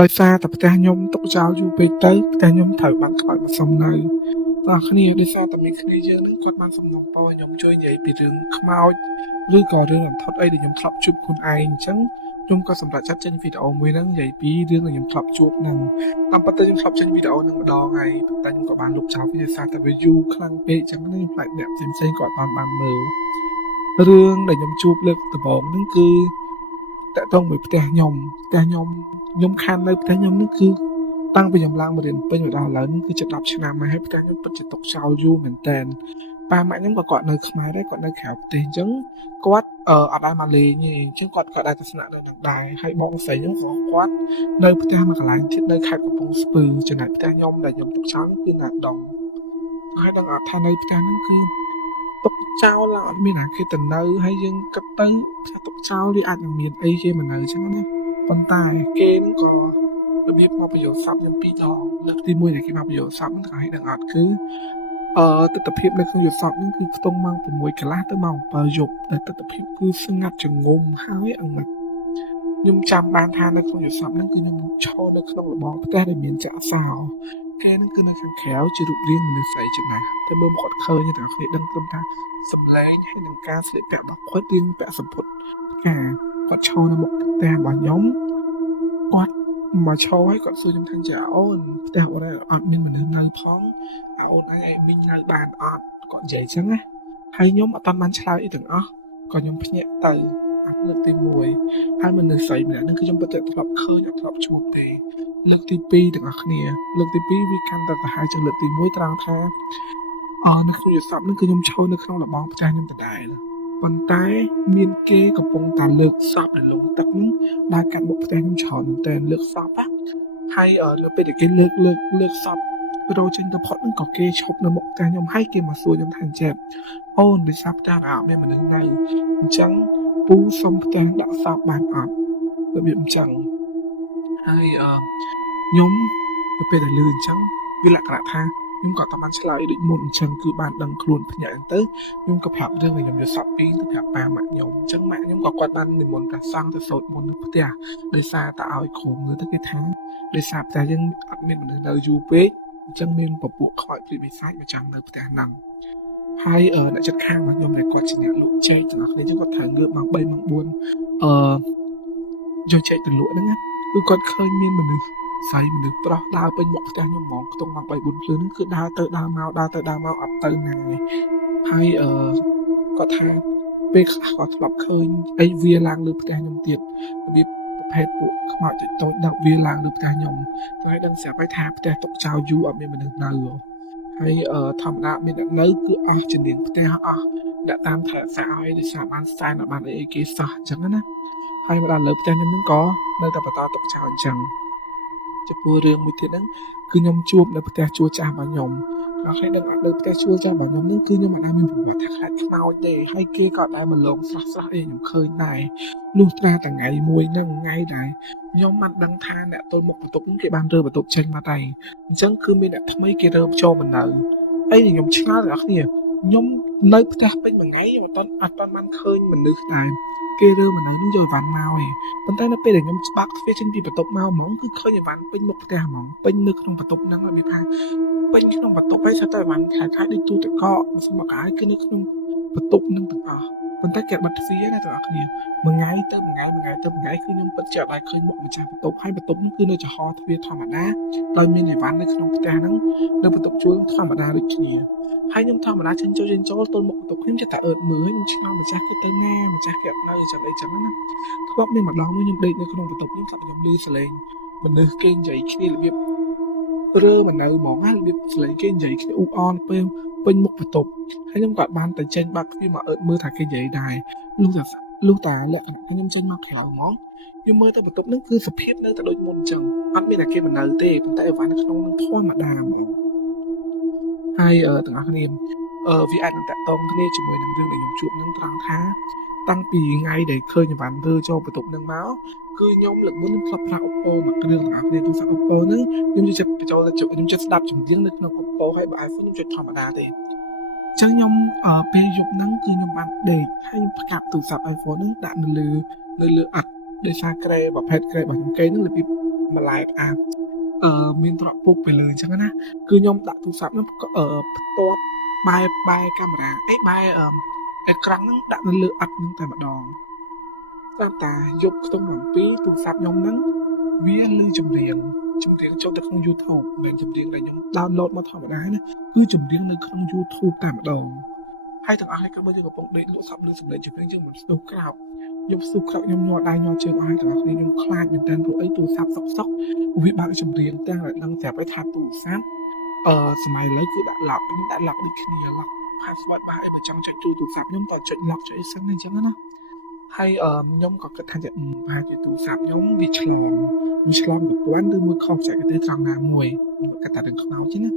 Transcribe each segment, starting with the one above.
ដោយសារតែផ្ទះខ្ញុំទុកចោលយូរពេកទៅផ្ទះខ្ញុំត្រូវបានខ្វាយមកសុំនៅបងគ្នាដោយសារតែមេគ្នាយើងនឹងគាត់បានសំណូមពរខ្ញុំជួយនិយាយពីរឿងខ្មោចឬក៏រឿងអន្តត់អីដែលខ្ញុំធ្លាប់ជួបខ្លួនឯងអញ្ចឹងខ្ញុំក៏សម្រេចចាត់ចេញវីដេអូមួយហ្នឹងនិយាយពីរឿងដែលខ្ញុំធ្លាប់ជួបហ្នឹងតាមពិតទៅខ្ញុំធ្លាប់ចេញវីដេអូហ្នឹងម្ដងហើយប៉ុន្តែខ្ញុំក៏បានលុបចោលវាដោយសារតែវាយូរខ្លាំងពេកអញ្ចឹងខ្ញុំខ្លាចអ្នកផ្សេងៗគាត់បានមើលរឿងដែលខ្ញុំជួបលើកដំបូងហ្នឹងគឺតាក់ទងមួយផ្ទះខ្ញុំខាននៅផ្ទះខ្ញុំហ្នឹងគឺតាំងពីខ្ញុំឡើងមករៀនពេញមកដល់ឥឡូវនេះគឺជិត10ឆ្នាំហើយផ្ទះខ្ញុំពិតជាទុកចោលយូរមែនតើប៉ាម៉ាក់ខ្ញុំក៏គាត់នៅខ្មែរដែរគាត់នៅក្រៅប្រទេសអញ្ចឹងគាត់អត់ដែរមកលេងទេអញ្ចឹងគាត់ក៏ដែរទៅស្នាក់នៅនឹងដែរហើយបងស្រីខ្ញុំក៏គាត់នៅផ្ទះមួយកន្លែងទៀតនៅខេត្តកំពង់ស្ពឺចំណែកផ្ទះខ្ញុំដែលខ្ញុំទុកចោលគឺណាដងហើយដឹងអត់ថានៅផ្ទះហ្នឹងគឺទុកចោលឡើងអត់មានអាគេទៅនៅហើយយើងគិតទៅថាទុកចោលវាអាចនឹងមានអីគេមកនៅអញ្ចឹងណាប៉ុន្តែគេហ្នឹងក៏របៀបមកប្រយោគសពខ្ញុំ2ដងលើកទី1ដែលគេមកប្រយោគសពហ្នឹងក៏ឲ្យដឹងអត់គឺទិដ្ឋភាពនៅក្នុងយល់សពហ្នឹងគឺខ្ទង់ម៉ោង6កន្លះទៅម៉ោង7យប់តែទិដ្ឋភាពគឺស្ងាត់ចងំហើយអង្មិតខ្ញុំចាំបានថានៅក្នុងយល់សពហ្នឹងគឺខ្ញុំឈរនៅក្នុងរបងផ្ទះដែលមានចាក់សោគេហ្នឹងគឺនៅខាងក្រៅជារូបរាងមនុស្សស្រីចំណាស់តែមើលមកគាត់ឃើញតែអ្នកគ្នាដឹងត្រឹមថាសម្លេងហើយនឹងការស្លៀកពាក់របស់គាត់រៀងពាក់សម្ពុតគាត់ឈរនៅមុខផ្ទះរបស់ខ្ញុំគាត់មកឈរហើយគាត់សួរខ្ញុំថាចាអូនផ្ទះអូនអត់មានមនុស្សនៅផងអូនឯងមីងនៅបានអត់គាត់និយាយចឹងណាហើយខ្ញុំអត់បានឆ្លើយអីទាំងអស់ក៏ខ្ញុំភ្ញាក់ទៅអាលើកទី1ហើយមនុស្សស្រីម្នាក់ហ្នឹងគឺខ្ញុំពិតជាធ្លាប់ឃើញអត់ធ្លាប់ជួបទេលើកទី2ទាំងអស់គ្នាលើកទី2វាកាន់តែសាហាវជាងលើកទី1ត្រង់ថានៅក្នុងយល់សពហ្នឹងគឺខ្ញុំឈរនៅក្នុងរបងផ្ទះខ្ញុំដដែលប៉ុន្តែមានគេកំពុងតែលើកសពនៅលងទឹកហ្នឹងដើរកាត់មុខផ្ទះខ្ញុំច្រើនមែនតើលើកសពហើយនៅពេលដែលគេលើកសពរោចេញទៅផុតហ្នឹងក៏គេឈប់នៅមុខផ្ទះខ្ញុំហើយគេមកសួរខ្ញុំថាអញ្ចឹងអូនដូចសាផ្ទះអត់មានមនុស្សនៅអញ្ចឹងពូសុំផ្ទះដាក់សពបានអត់របៀបអញ្ចឹងហើយខ្ញុំទៅពេលដែលលឺអញ្ចឹងវាលក្ខណៈថាខ្ញុំក៏តាមបានឆ្លើយដូចមុនអញ្ចឹងគឺបានដឹងខ្លួនភ្ញាក់ទៅខ្ញុំក៏ប្រាប់រឿងដែលខ្ញុំយល់សពពីទៅប្រាប់ប៉ាម៉ាក់ខ្ញុំអញ្ចឹងម៉ាក់ខ្ញុំក៏គាត់បាននិមន្តព្រះសង្ឃទៅសូត្រមន្តនៅផ្ទះដោយសារតែឲ្យគ្រូមើលទៅគេថាដោយសារផ្ទះយើងអត់មានមនុស្សនៅយូរពេកអញ្ចឹងមានពពួកខ្វាច់ព្រីបិសាចមកចាំនៅផ្ទះហ្នឹងហើយអ្នកចិត្តខាងរបស់ខ្ញុំដែលគាត់ជាអ្នកលក់ចេកទាំងអស់គ្នាអញ្ចឹងគាត់ត្រូវងើបម៉ោង3ម៉ោង4យកចេកទៅលក់ហ្នឹងណាគឺគាត់ឃើញមានមនុស្សស្រីមនុស្សប្រុសដើរពេញមុខផ្ទះខ្ញុំហ្មងខ្ទង់ម៉ោង3 4ភ្លឺហ្នឹងគឺដើរទៅដើរមកអត់ទៅណាហើយគាត់ថាពេលខ្លះគាត់ធ្លាប់ឃើញអីវាឡើងលើផ្ទះខ្ញុំទៀតរបៀបប្រភេទពួកខ្មោចតូចៗដាក់វាឡើងលើផ្ទះខ្ញុំតែឲ្យដឹងស្រាប់ហើយថាផ្ទះទុកចោលយូរអត់មានមនុស្សនៅហើយធម្មតាមានអ្នកនៅគឺអស់ជំនាញផ្ទះអស់អ្នកតាមថែរក្សាឲ្យដោយសារបានសែនបានអីគេសោះអញ្ចឹងណាហើយមកដល់លើផ្ទះខ្ញុំហ្នឹងក៏នៅតែបន្តទុកចោលអញ្ចឹងចំពោះរឿងមួយទៀតហ្នឹងគឺខ្ញុំជួបនៅផ្ទះជួលចាស់របស់ខ្ញុំហើយដឹងនៅផ្ទះជួលចាស់របស់ខ្ញុំហ្នឹងគឺខ្ញុំអត់មានប្រវត្តិថាខ្លាចខ្មោចទេហើយគេក៏ដែរមកលងស្រស់អីខ្ញុំឃើញដែរលុះត្រាតែថ្ងៃមួយហ្នឹងថ្ងៃដែរខ្ញុំមិនដឹងថាអ្នកទល់មុខបន្ទប់ហ្នឹងគេបានរើបន្ទប់ចេញមកតែអញ្ចឹងគឺមានអ្នកថ្មីគេរើចូលមកនៅអីខ្ញុំឆ្ងល់អ្នកគ្នាខ្ញុំនៅផ្ទះពេញមួយថ្ងៃខ្ញុំអត់បានឃើញមនុស្សដែរគេរើមកនៅនឹងយកអីវ៉ាន់មកឯងប៉ុន្តែនៅពេលដែលខ្ញុំច្បាក់ទ្វារចេញពីបន្ទប់មកហ្មងគឺឃើញអីវ៉ាន់ពេញមុខផ្ទះហ្មងពេញនៅក្នុងបន្ទប់ហ្នឹងរបៀបថាពេញក្នុងបន្ទប់ឯងថាតែអីវ៉ាន់ថាដូចទូទឹកកកសម្រាប់អាយគឺនៅក្នុងបន្ទប់ហ្នឹងទាំងអស់ប៉ុន្តែគេបិទទ្វារណាទាំងអស់គ្នាមួយថ្ងៃទៅមួយថ្ងៃគឺខ្ញុំពិតជាអត់បានឃើញមុខម្ចាស់បន្ទប់ហើយបន្ទប់ហ្នឹងគឺនៅចំហទ្វារធម្មតាដោយមានអីវ៉ាន់នៅក្នុងផ្ទះហ្នឹងនៅបន្ទប់ជួលធម្មតាដូចគ្នាហើយខ្ញុំធម្មតាចេញចូលទល់មុខបន្ទប់ខ្ញុំចិត្តតែអឺតមើលខ្ញុំឆ្ងល់ម្ចាស់គេទៅណាម្ចាស់គេអត់នៅអញ្ចឹងអីចឹងណាធ្លាប់មានម្ដងមួយខ្ញុំដេកនៅក្នុងបន្ទប់ខ្ញុំឮសលេងមនុស្សគេនិយាយគ្នារបៀបរើមកនៅហ្មងណារបៀបសលេងគេនិយាយគ្នាអ៊ូអរពេលពេញមុខបន្ទប់ហើយខ្ញុំក៏បានតែចេញបាត់គ្នាមកអឺតមើលថាគេនិយាយដែរលុះតែលក្ខណៈខ្ញុំចេញមកក្រៅហ្មងខ្ញុំមើលទៅបន្ទប់ហ្នឹងគឺសភាពនៅតែដូចមុនអញ្ចឹងអត់មានតែគេមកនៅទេប៉ុន្តែអីវ៉ាន់នៅក្នុងហ្នឹងធម្មតាហ្មងហើយទាំងអស់គ្នាវាអាចនឹងតាក់ទងគ្នាជាមួយនឹងរឿងដែលខ្ញុំជួបនឹងត្រង់ថាតាំងពីថ្ងៃដែលឃើញអីវ៉ាន់រើចូលបន្ទប់ហ្នឹងមកគឺខ្ញុំលើកមុនខ្ញុំធ្លាប់ប្រើ Oppo មួយគ្រឿងទាំងអស់គ្នាទូរស័ព្ទ Oppo ហ្នឹងខ្ញុំចិត្តបញ្ចូលទៅខ្ញុំចិត្តស្ដាប់ចម្រៀងនៅក្នុង Oppo ហើយបើ iPhone ខ្ញុំចិត្តធម្មតាទេចឹងខ្ញុំពេលយប់ហ្នឹងគឺខ្ញុំបានដេកហើយខ្ញុំផ្កាប់ទូរស័ព្ទ iPhone ហ្នឹងដាក់នៅលើអិតដោយសារក្រែប្រភេទក្រែរបស់ខ្ញុំគេហ្នឹងរបៀប ម្លែកអាមានត្រកពុកไปលើអញ្ចឹងណាគឺខ្ញុំដាក់ទូរស័ព្ទហ្នឹងផ្ទាត់បែរកាមេរ៉ាបែរអេក្រង់ហ្នឹងដាក់នៅលើអិតហ្នឹងតែម្ដងតាមតាយកខ្ទង់7ទូរស័ព្ទខ្ញុំហ្នឹងវាលឺចម្រៀងចូលទៅក្នុង YouTube មិនចម្រៀងដែលខ្ញុំ download មកធម្មតាណាគឺចម្រៀងនៅក្នុង YouTube តែម្ដងហើយទាំងអស់នេះក៏បើយើងកំពុងដេកលក់សាប់លឺសម្លេងចម្រៀងយើងមិនស្ទុះក្រោបខ្ញុំស្ទុះក្រោបខ្ញុំញ័រដៃញ័រជើងអស់ហើយទាំងអស់គ្នាខ្ញុំខ្លាចមែនតើព្រោះអីទូរស័ព្ទសុកវាបាក់ចម្រៀងទាំងដែលដឹងប្រាប់ឲ្យថាទូរស័ព្ទសម័យឥឡូវគឺដាក់ lock ខ្ញុំដាក់ lock ដូចគ្នា lock password បាទឲ្យបើចង់ចុចទូរស័ព្ទខ្ញុំតើចុច lock ចុចអីសិនអញ្ចឹងណាហើយខ្ញុំក៏គិតថាប្រហែលជាទូរស័ព្ទខ្ញុំវាឆ្លងប្រព័ន្ធឬមួយខុសបច្ចេកទេសត្រង់ណាមួយខ្ញុំគិតថារឿងខ្មោចទេណា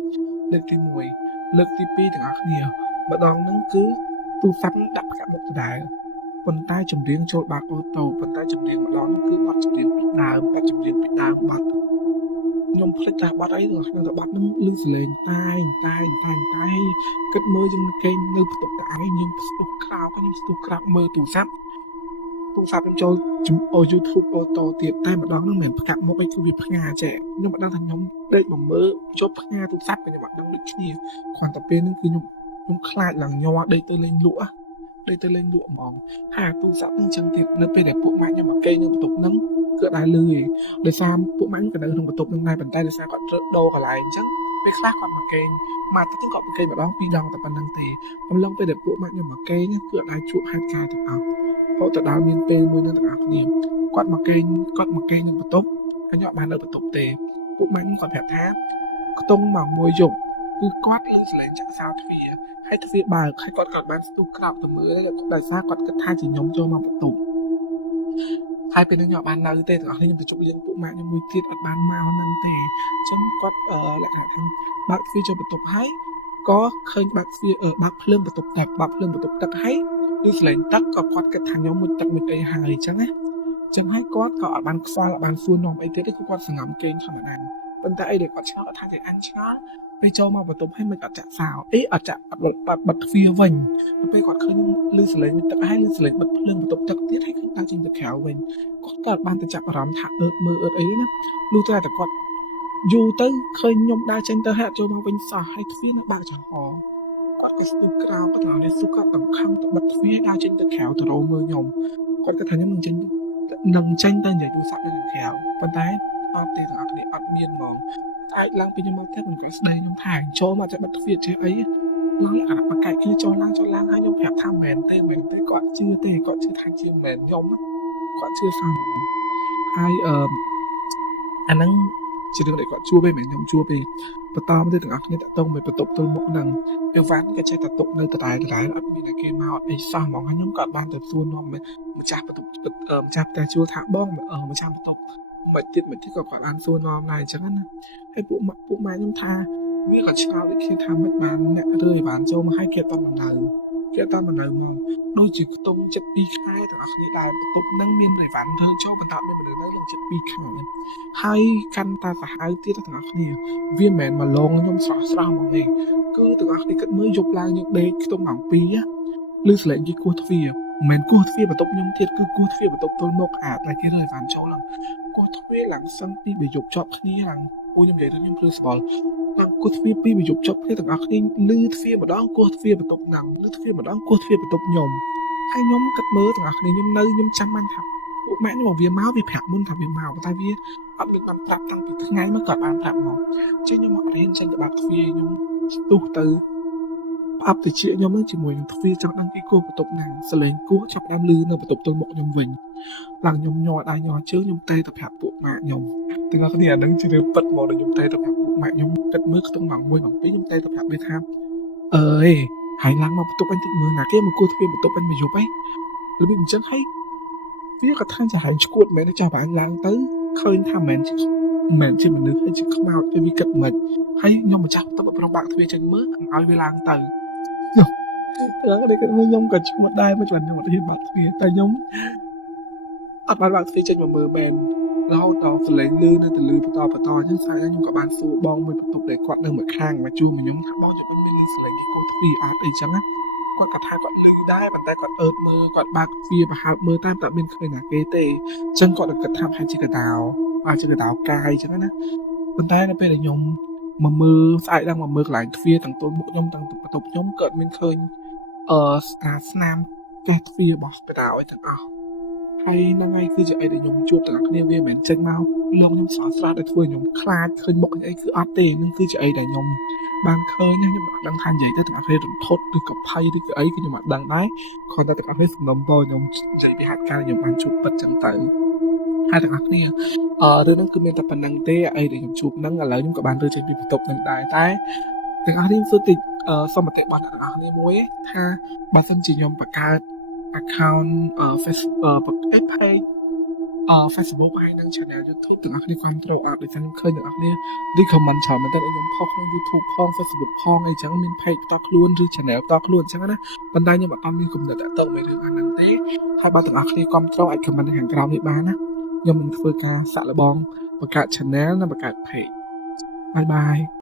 លើកទី1លើកទី2ទាំងអស់គ្នាម្ដងហ្នឹងគឺទូរស័ព្ទដាក់ផ្កាមុខដដែលប៉ុន្តែចម្រៀងចូលបាក់អូតូប៉ុន្តែចម្រៀងម្ដងហ្នឹងគឺបទចម្រៀងពីដើមបាត់ចម្រៀងពីដើមបាត់ខ្ញុំភ្លេចថាបាត់អីទាំងអស់គ្នាតែបាត់ហ្នឹងឮសលេងតែគិតមើលយើងគេនៅបន្ទប់តែឯងយើងស្ទុះក្រោកខ្ញុំស្ទុះក្រោកមើលទូរស័ព្ទខ្ញុំចូលYouTube អូតូទៀតតែម្ដងហ្នឹងមិនផ្កាក់មុខអីគឺវាផ្ងាចេះខ្ញុំមិនដឹងថាខ្ញុំដេកមកមើលជប់ផ្ងាទូរស័ព្ទក៏ខ្ញុំអត់ដឹងដូចគ្នាគ្រាន់តែពេលហ្នឹងគឺខ្ញុំខ្លាចឡើងញ័រដេកទៅលេងលក់ហ្មងហើយទូរស័ព្ទហ្នឹងចឹងទៀតនៅពេលដែលពួកម៉ាក់ខ្ញុំមកគេនៅបន្ទប់ហ្នឹងគឺអត់ដែរលឺទេដោយសារពួកម៉ាក់ខ្ញុំក៏នៅក្នុងបន្ទប់ហ្នឹងដែរប៉ុន្តែដោយសារគាត់ត្រូវដូរកន្លែងអញ្ចឹងពេលខ្លះគាត់មកគេមកទៅគាត់មកគេម្ដង2ដងតែប៉ុណ្្នឹងទេអំឡុងពេលដែលពួកម៉ាក់ខ្ញុំមកគេគឺអត់ដែរជួបហេតុការណ៍ទាំងអស់ហូតទៅដល់មានពេលមួយនឹងទាំងអស់គ្នាគាត់មកគេនឹងបន្ទប់ហើយខ្ញុំអត់បាននៅបន្ទប់ទេពួកម៉ាក់ខ្ញុំគាត់ប្រាប់ថាខ្ទង់ម៉ោង1យប់គឺគាត់ឮសលេងចាក់សោទ្វារហើយទ្វារបើកហើយគាត់ក៏បានស្ទុះក្រោកទៅមើលដោយសារគាត់គិតថាជាខ្ញុំចូលមកបន្ទប់ហើយពេលនេះខ្ញុំអត់បាននៅទេទាំងអស់គ្នាខ្ញុំទៅជប់លៀងពួកម៉ាក់ខ្ញុំមួយទៀតអត់បានមកហ្នឹងទេអញ្ចឹងគាត់លក្ខណៈថាបើកទ្វារចូលបន្ទប់ហើយក៏ឃើញបើកទ្វារបើកភ្លើងបន្ទប់ទឹកហើយគឺសលេងទឹកក៏គាត់គិតថាខ្ញុំមួយទឹកមួយអីហើយអញ្ចឹងណាចឹងហើយគាត់ក៏អត់បានខ្វល់អត់បានសួរនាំអីទៀតទេគឺគាត់សង្ងំគេងធម្មតាប៉ុន្តែអីដែលគាត់ឆ្ងល់គាត់ថាជាអញឆ្ងល់ពេលចូលមកបន្ទប់ហើយមិនអត់ចាក់សោអត់ចាក់បិទទ្វារវិញពេលគាត់ឃើញខ្ញុំឮសលេងទឹកហើយឮសលេងបិទភ្លើងបន្ទប់ទឹកទៀតហើយខ្ញុំដើរចេញទៅក្រៅវិញគាត់ក៏បានទៅចាប់អារម្មណ៍ថាមើលអីណាលុះតែគាត់យូរទៅឃើញខ្ញុំដើរចេញទៅហើយអត់ចូលមកវិញសោះហើយទ្វារនឹងបើកចំហគាត់ក៏ស្ទុះក្រោកគាត់ទៅនេះសុខគាត់បង្ខំទៅបិទទ្វារដើរចេញទៅក្រៅទៅរោមើលខ្ញុំគាត់គិតថាខ្ញុំនឹងចេញទៅនិយាយទូរស័ព្ទនៅក្រៅប៉ុន្តែអត់ទេទាំងអស់គ្នាអត់មានហ្មងអាចឡើងពីខ្ញុំមកទៅមិនក៏ស្ដីខ្ញុំថាចូលមកតែបិទទ្វារចេះអីឡើងលក្ខណៈបកែកគ្នាចូលឡើងហើយខ្ញុំប្រាប់ថាមែនទេគាត់ជឿថាជាមែនខ្ញុំគាត់ជឿសោះហើយអាហ្នឹងជារឿងដែលគាត់ជួបទេមែនខ្ញុំជួបទេបន្តមកទៅទាំងអស់គ្នាតតងមួយបន្ទប់ទល់មុខហ្នឹងអីវ៉ាន់ក៏ចេះតែទុកនៅដដែលអត់មានតែគេមកអីសោះហ្មងហើយខ្ញុំក៏បានទៅសួរនាំម្ចាស់បន្ទប់ម្ចាស់ផ្ទះជួលថាបងម្ចាស់បន្ទប់មិនទៀតក៏គាត់បានសួរនាំដែរអញ្ចឹងណាហើយពួកម៉ាក់ខ្ញុំថាវាក៏ឆ្ងល់ដូចគ្នាថាមិនបានអ្នករើអីវ៉ាន់ចូលមកឲ្យគេអត់មកនៅមកដូចជាខ្ទង់7 ខែទាំងអស់គ្នាដែរបន្ទប់ហ្នឹងមានអីវ៉ាន់ធ្វើចូលបន្តមានមនុស្សនៅឡើង7 ខែហើយកាន់តែសាហាវទៀតទាំងអស់គ្នាវាមិនមែនមកលងខ្ញុំស្រស់ហ្មងទេគឺទាំងអស់គ្នាគិតមើលយប់ឡើងយើងដេកខ្ទង់ម៉ោង2ឮសលេងគេគោះទ្វារមិនមែនគោះទ្វារបន្ទប់ខ្ញុំទៀតគឺគោះទ្វារបន្ទប់ទល់មុខតែគេរើអីវ៉ាន់ចូលឡើងគោះទ្វារឡើងសឹងពីបើយប់ជាប់គ្នាឡើងខ្ញុំនិយាយថាខ្ញុំព្រឺស្បល់ឡើងគោះទ្វារពីបើយប់ជាប់គ្នាទាំងអស់គ្នាឮទ្វារម្ដងគោះទ្វារបន្ទប់ហ្នឹងឮទ្វារម្ដងគោះទ្វារបន្ទប់ខ្ញុំហើយខ្ញុំគិតមើលទាំងអស់គ្នាខ្ញុំចាំបានថាពួកម៉ាក់ខ្ញុំវាមកវាប្រាប់មុនថាវាមកតែវាអត់មានបានប្រាប់តាំងពីថ្ងៃមកក៏បានប្រាប់មកចេញខ្ញុំមករៀនចេញទៅបាក់ទ្វារខ្ញុំស្ទុះទៅផ្អាប់ទៅជាខ្ញុំនឹងជាមួយនឹងទ្វារចង់ដឹងគេគោះបន្ទប់ណាសលេងគោះចាប់ដើមលឺនៅបន្ទប់ទល់មុខខ្ញុំវិញឡើងខ្ញុំញ័រដៃញ័រជើងខ្ញុំតែទៅប្រាប់ពួកម៉ាក់ខ្ញុំទាំងអស់គ្នាអានឹងជារឿងពិតមកដល់ខ្ញុំតែទៅប្រាប់ពួកម៉ាក់ខ្ញុំគិតមើលខ្ទង់ម៉ោង1ម៉ោង2ខ្ញុំតែទៅប្រាប់វាថាអើយហើយឡើងមកបន្ទប់អញតិចមើលណាគេមកគោះទ្វារបន្ទប់អញមកយប់អីរបៀបអញ្ចឹងហើយវាក៏ថាចាហែងឈួតមែនទេចាបើអញឡើងទៅឃើញថាមែនជាមនុស្សហើយជាខ្មោចទៅវាគិតមិនហើយខ្ញុំម្ចាស់បន្ទប់ប្រងបាក់ទ្វារចេញមើលឲ្យវាឡើងទៅខ្ញុំតែគាត់មើលខ្ញុំក៏ឈ្មោះដែរមិនខ្ញុំអត់ហ៊ានបាក់ទ្វារតែខ្ញុំអត់បានបាក់ទ្វារចេញមកមើលមែនរហូតដល់សលេងលឺនៅទៅលឺបន្តអញ្ចឹងស្អែកខ្ញុំក៏បានសួរបងមួយបន្ទប់ដែលគាត់នៅមួយខាងមកជួបខ្ញុំថាបងជួយមានសលេងគេគោទ្វារអាចអីចឹងណាគាត់ថាគាត់លឺដែរប៉ុន្តែគាត់អើតមើលគាត់បើកទ្វារប្រហើបមើលតាមតែមានឃើញណាគេទេអញ្ចឹងគាត់គិតថាប្រហែលជាកដោ អាចជាកដោកាយអញ្ចឹងណាប៉ុន្តែនៅពេលដែលខ្ញុំមកមើលស្អែកឡើងមកមើលកន្លែងទ្វារទាំងទល់មុខខ្ញុំទាំងបន្ទប់ខ្ញុំក៏មានឃើញស្នាមកេះទ្វារបស់បដាឲ្យទាំងអស់ហើយហ្នឹងហើយគឺជាអីដែលខ្ញុំជួបទាំងអស់គ្នាវាមិនមែនចេញមកលោកខ្ញុំស្អាតស្រាតដែលធ្វើឲ្យខ្ញុំខ្លាចឃើញមុខអីគឺអត់ទេនឹងគឺជាអីដែលខ្ញុំបានឃើញណាខ្ញុំអត់ដឹងថានិយាយទៅទាំងអស់គ្នារន្ធត់ឬក៏ភ័យឬក៏អីគឺខ្ញុំអត់ដឹងដែរគ្រាន់តែទាំងអស់គ្នាសំណុំពរខ្ញុំចេះពីហេតុការណ៍ខ្ញុំបានជួបពិតចឹងទៅហើយទាំងអស់គ្នារឿងហ្នឹងគឺមានតែប៉ុណ្្នឹងទេអីដែលខ្ញុំជួបហ្នឹងឥឡូវខ្ញុំក៏បានរើចេញពីបន្ទប់ហ្នឹងដែរតែទាំងអស់គ្នាសួរតិចសុំមតិរបស់អ្នកទាំងអស់គ្នាមួយថាបើសិនជាខ្ញុំបង្កើត account Facebook page Facebook ហើយនិង channel YouTube ទាំងអស់គ្នាគ្រប់គ្រងអត់ដូចខ្ញុំឃើញទាំងអស់គ្នា recommend ច្រើនមែនតើខ្ញុំផុសក្នុង YouTube ផង Facebook ផងអីចឹងមាន page ផ្ទាល់ខ្លួនឬ channel ផ្ទាល់ខ្លួនអញ្ចឹងណាប៉ុន្តែខ្ញុំអត់មានគំនិតតាក់ទងvớiរឿងអាហ្នឹងទេហើយបើទាំងអស់គ្នាគ្រប់គ្រងអាច comment នៅខាងក្រោមនេះបានណាខ្ញុំនឹងធ្វើការសាក់លបងបង្កើត channel និងបង្កើត page បាយបាយ